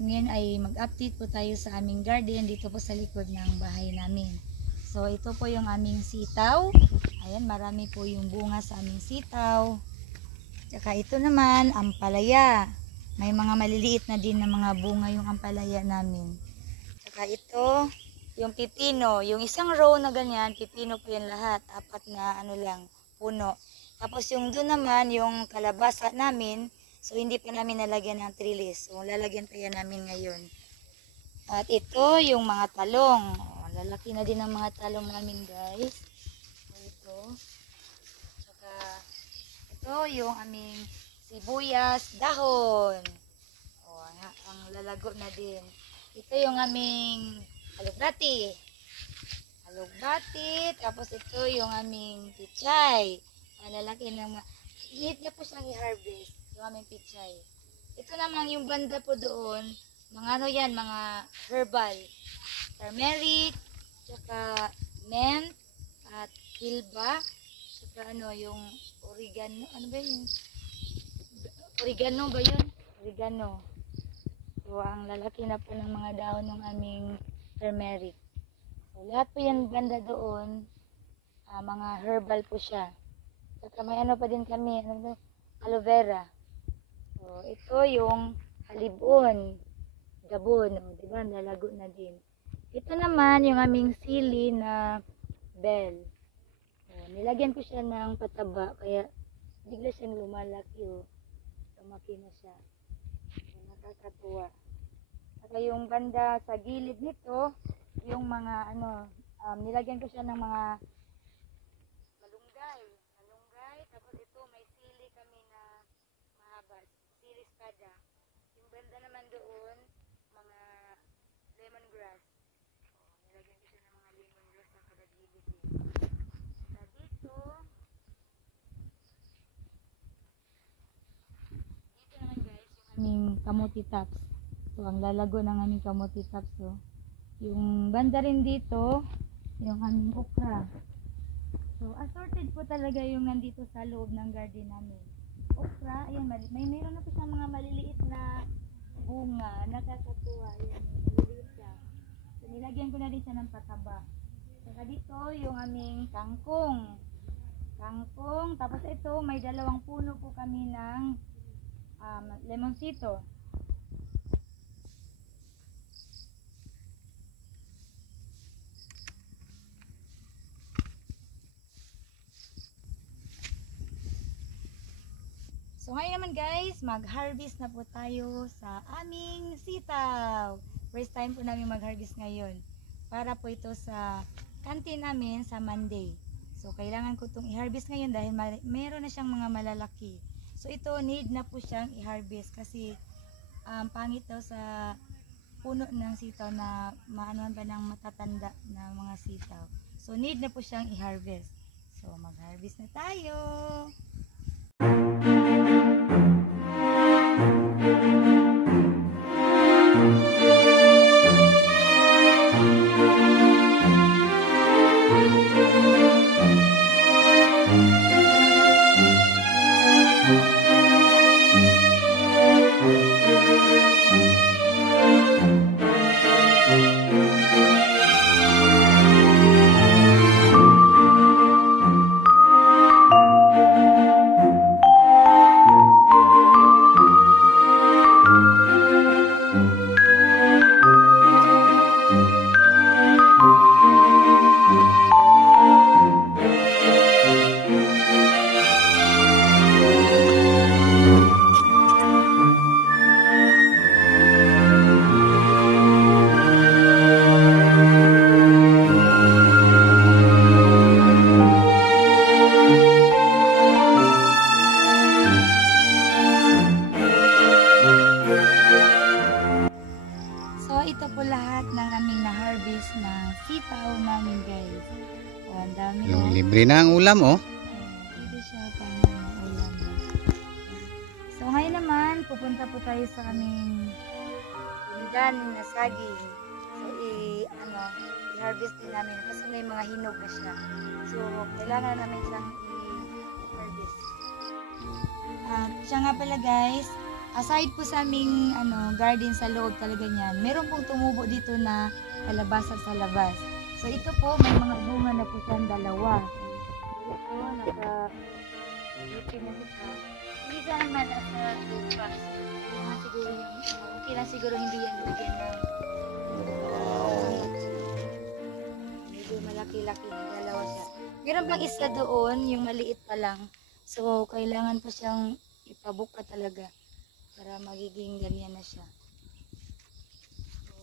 ngayon ay mag-update po tayo sa aming garden dito po sa likod ng bahay namin. So ito po yung aming sitaw. Ayan, marami po yung bunga sa aming sitaw. Tsaka ito naman, ampalaya. May mga maliliit na din na mga bunga yung ampalaya namin. Tsaka ito, yung pipino. Yung isang row na ganyan, pipino po yan lahat. 4 na ano lang, puno. Tapos yung doon naman, yung kalabasa namin, so hindi pa namin nalagyan ng trellis. So lalagyan pa yan namin ngayon. At ito, yung mga talong. Lalaki na din ang mga talong namin, guys. Ito. Tsaka ito yung aming sibuyas dahon. Ang lalago na din. Ito yung aming alugbati. Tapos ito yung aming pichay. Lalaki ng need na po siyang i-harvest. Yung aming pichay. Ito naman yung banda po doon. Mga ano yan, mga herbal. Turmeric, tsaka mint, at hilba, tsaka ano, yung oregano. Ano ba yun? Oregano ba yun? Oregano. So, ang lalaki na po ng mga dahon ng aming turmeric. So, lahat po yan banda doon. Mga herbal po siya. Tsaka may ano pa din kami, ano, aloe vera. So, ito yung halibon. Gabon, diba? Lalago na din. Ito naman yung aming sili na bell. Nilagyan ko siya ng pataba, kaya bigla siyang lumalaki. Lumaki na siya. Nakakatuwa. At yung banda sa gilid nito, yung mga ano, nilagyan ko siya ng mga malunggay. Tapos ito may sili kami na mahaba, sili espada. Yung banda naman doon, mga lemongrass. Nilagyan ko siya ng mga lemongrass sa kadagilid din. At dito naman guys, yung aming kamuti tops. So, ang lalago ng aming kamuti tops. So, yung banda rin dito, yung aming okra. So, assorted po talaga yung nandito sa loob ng garden namin. Okra, ayan, mayroon na po siyang mga maliliit na bunga. Nakakatuwa. Ayan, maliliit siya. So, nilagyan ko na rin siya ng pataba. Saka dito, yung aming kangkong. Tapos ito, may 2 puno po kami ng lemonsito. So ngayon naman guys, mag-harvest na po tayo sa aming sitaw. First time po namin mag-harvest ngayon. Para po ito sa canteen namin sa Monday. So kailangan ko itong i-harvest ngayon dahil meron na siyang mga malalaki. So ito need na po siyang i-harvest kasi pangit daw sa puno ng sitaw na maanuhan pa ng matatanda na mga sitaw. So need na po siyang i-harvest. So mag-harvest na tayo. Ito po lahat ng aming na-harvest ng sitaw namin guys. Ang dami. Yung libre na ang ulam Pwede siya pang ulam. So ngayon naman, pupunta po tayo sa aming pindan na saging. So i-harvest din namin kasi may mga hinog na siya. So kailangan namin siyang i-harvest. Siya nga pala guys, aside po sa aming garden sa loob talaga niyan, meron pong tumubo dito na kalabasa sa labas. So ito po, may mga bunga na po siyang dalawa. Ito, naka-lipin na siya. Hindi ka naman sa lupa. Okay lang siguro hindi yan bigyan ng medyo malaki-laki na dalawa siya. Meron pang isa doon, yung maliit pa lang. So, kailangan pa siyang ipabuka talaga para magiging ganyan na siya. So,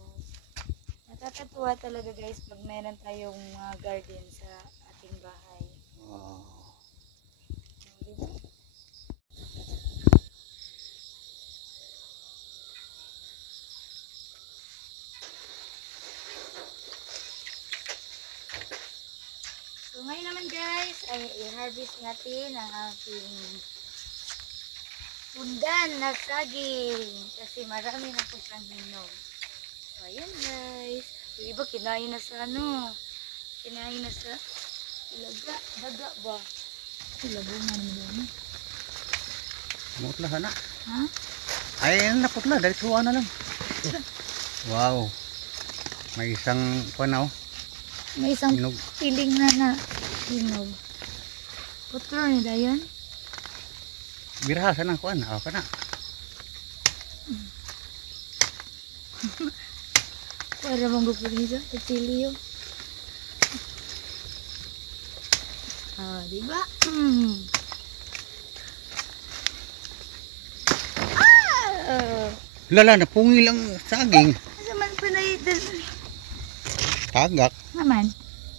nakakatuwa talaga guys pag meron tayong mga garden sa ating bahay. Wow. So, ngayon naman guys, ay i-harvest natin ang ating pundan na saging kasi marami na po siyang hinog. So, ayan guys. Yung iba kinain na sa kinain na sa ilaga, daga ba? Ilabungan mo yan. Mutla na. Ha? Ay, naputla. Dahil suwa na lang. Wow. May isang panaw. May isang Hinog. piling na hinog. Putro ni dayon. Birahasan ang kuan. Aw ka na. Para bang gupur niyo, pagsilyo. Ah, di ba? Lala, napungil ang saging. Asa man pa na Tagak naman.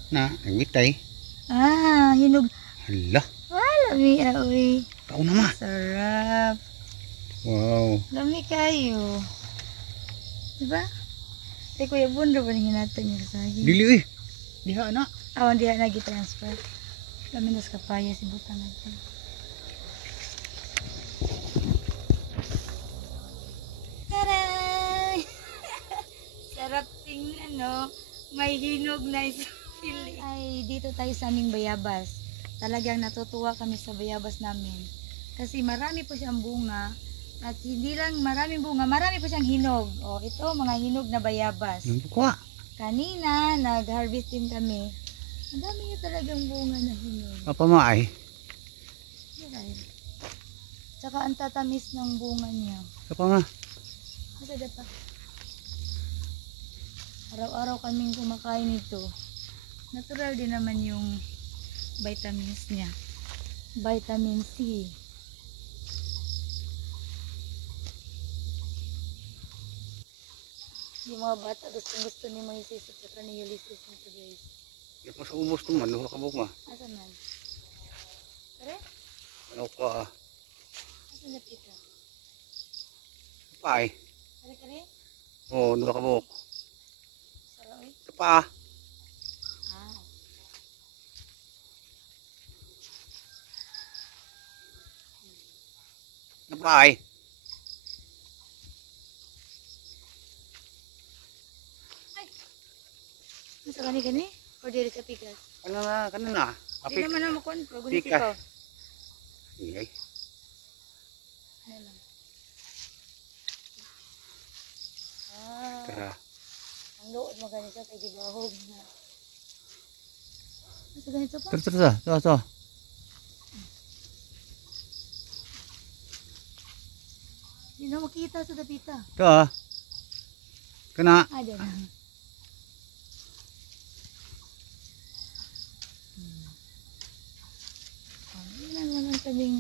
na. Nagmitay. Ah, hinog. Hala. Lami aoy. Tao na ma. Sarap. Wow. Lami kayo. Diba? Ay Kuya Bundo ba nang hinatan niya sa saging? Dili eh. Diha na. Awan diha nagi-transfer. Lami nas kapaya si butang natin. Taray! Sarap tingnan, no? May hinog na isang ay, dito tayo sa aming bayabas. Talagang natutuwa kami sa bayabas namin. Kasi marami po siyang bunga. At hindi lang maraming bunga, marami po siyang hinog. O, ito, mga hinog na bayabas. Kuha. Kanina, nag-harvest din kami. Ang dami niya talagang bunga na hinog. Apa maay. Aray. Tsaka ang tatamis ng bunga niya. Apa ma. Masada pa. Araw-araw kaming kumakain nito. Natural din naman yung vitamins niya. Vitamin C. Yung mga bata gusto ni Moises at saka ni Ulysses nito guys. Yak mo sa ubos to man. Nahura ka buk ma. Asan man? Pare? Ano ka? Asan na pita? Paay. Kare-kare? Oo, nahura ka buk. Saroy? Sa pa. Ah. Napaay. Masa kani? O diri sa pikas? Ano na, kanan na. Di naman na makuan pa. Gunit Pikas. ikaw. Ay. Ano lang. Ah. Tara. Ang lood mo ganito kay gibahog na. Masa ganito pa? Tara, tara, tara. Tara. Hindi na makita sa dapita. Tara. Kana. Ah, dyan. Hindi lang naman kaming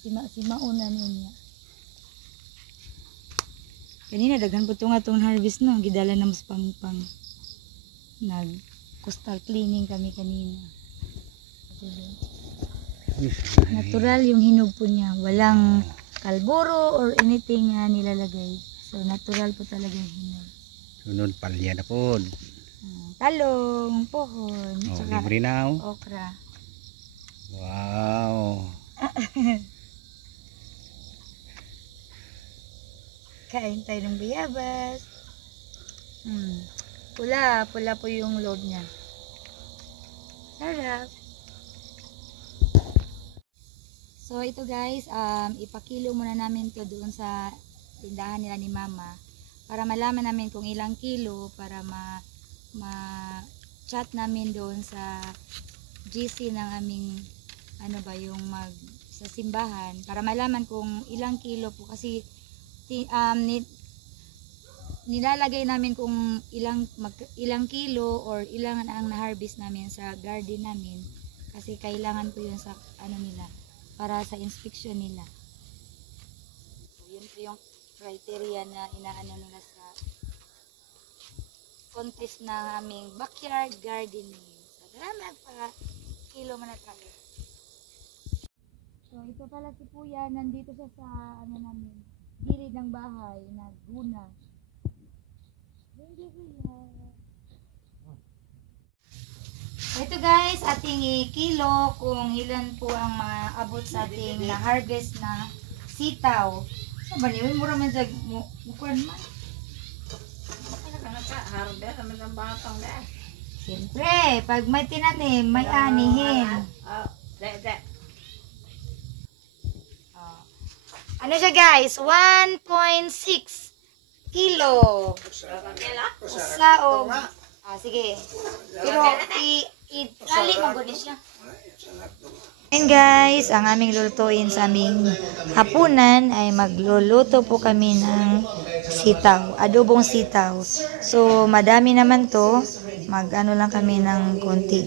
sima-simauna niya. Kanina daghan po nga itong harvest no. Gidala na mas pang nag coastal cleaning kami kanina. Natural yung hinog po niya. Walang kalburo or anything na nilalagay. So natural po talaga yung hinog. Sunod palya na po. Talong, pohon, Oh, tsaka libre na. okra. Wow. Kain tayo ng bayabas. Pula po yung loob niya. Sarap. So ito guys, ipakilo muna namin to doon sa tindahan nila ni Mama para malaman namin kung ilang kilo para ma-chat namin doon sa GC ng aming ano ba yung sa simbahan para malaman kung ilang kilo po kasi nilalagay namin kung ilang kilo or ilang ang na-harvest namin sa garden namin kasi kailangan po yun sa ano nila para sa inspection nila. So, yun po yung criteria na inaano nila sa contest ng aming backyard gardening. So, tara magpa-kilo muna tayo. So, ito pala si Kuya, nandito siya sa ano namin, gilid ng bahay, nagguna. Thank you, Kuya. So, ito guys, ating ikilo kung ilan po ang maabot sa ating na-harvest na sitaw. So, ba niyo? Mura man dyan, mukhaan man. Harvest naman ang batang na. Siyempre, pag may tinanim, may anihin. Ano siya guys? 1.6 kilo. Saog. Sige. Pero itali mo gud siya. And guys, ang aming lulutuin sa aming hapunan ay magluluto po kami ng sitaw, adobong sitaw. So, madami naman to. Mag-ano lang kami ng konti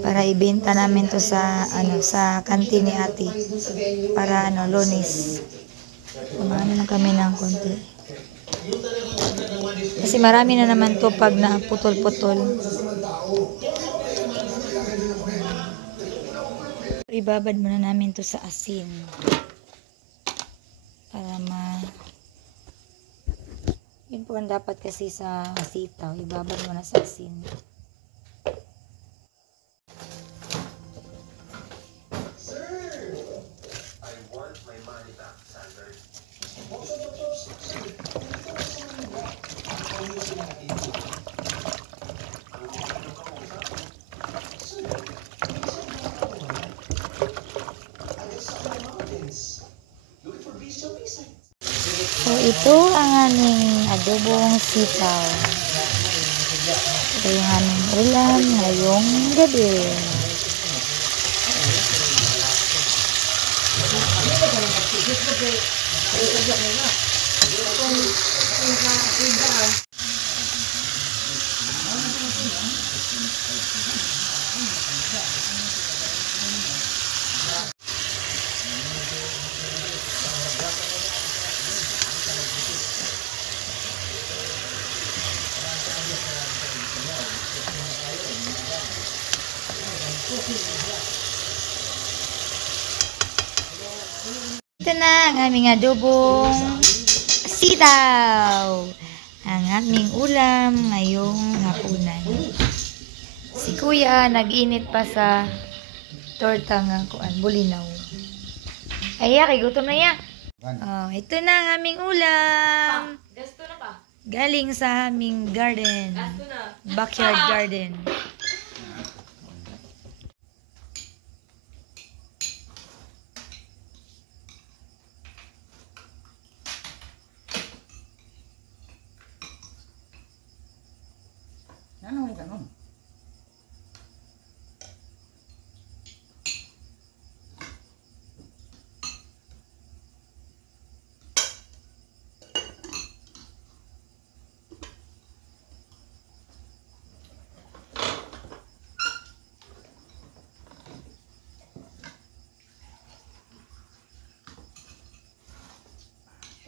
para ibenta namin to sa sa kantin ni Ate para Lunes. Ano lang kami ng konti. Kasi marami na naman to pag naputol-putol. Ibabad muna namin to sa asin para yun po ang dapat kasi sa sitaw, ibabad muna sa asin. So, ito ang aming adobong sitaw. Ito yung aming ulam ngayong gabi. Ito na ang aming adobong sitaw. Ang aming ulam ngayong hapunan. Si Kuya nag-init pa sa torta nga bulinaw. Kaya kay gutom na yan. Oh, ito na ang aming ulam. Gasto na pa. Galing sa aming garden. Backyard garden. Ano yung ganun?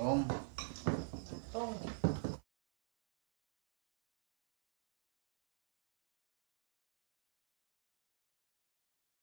Tom.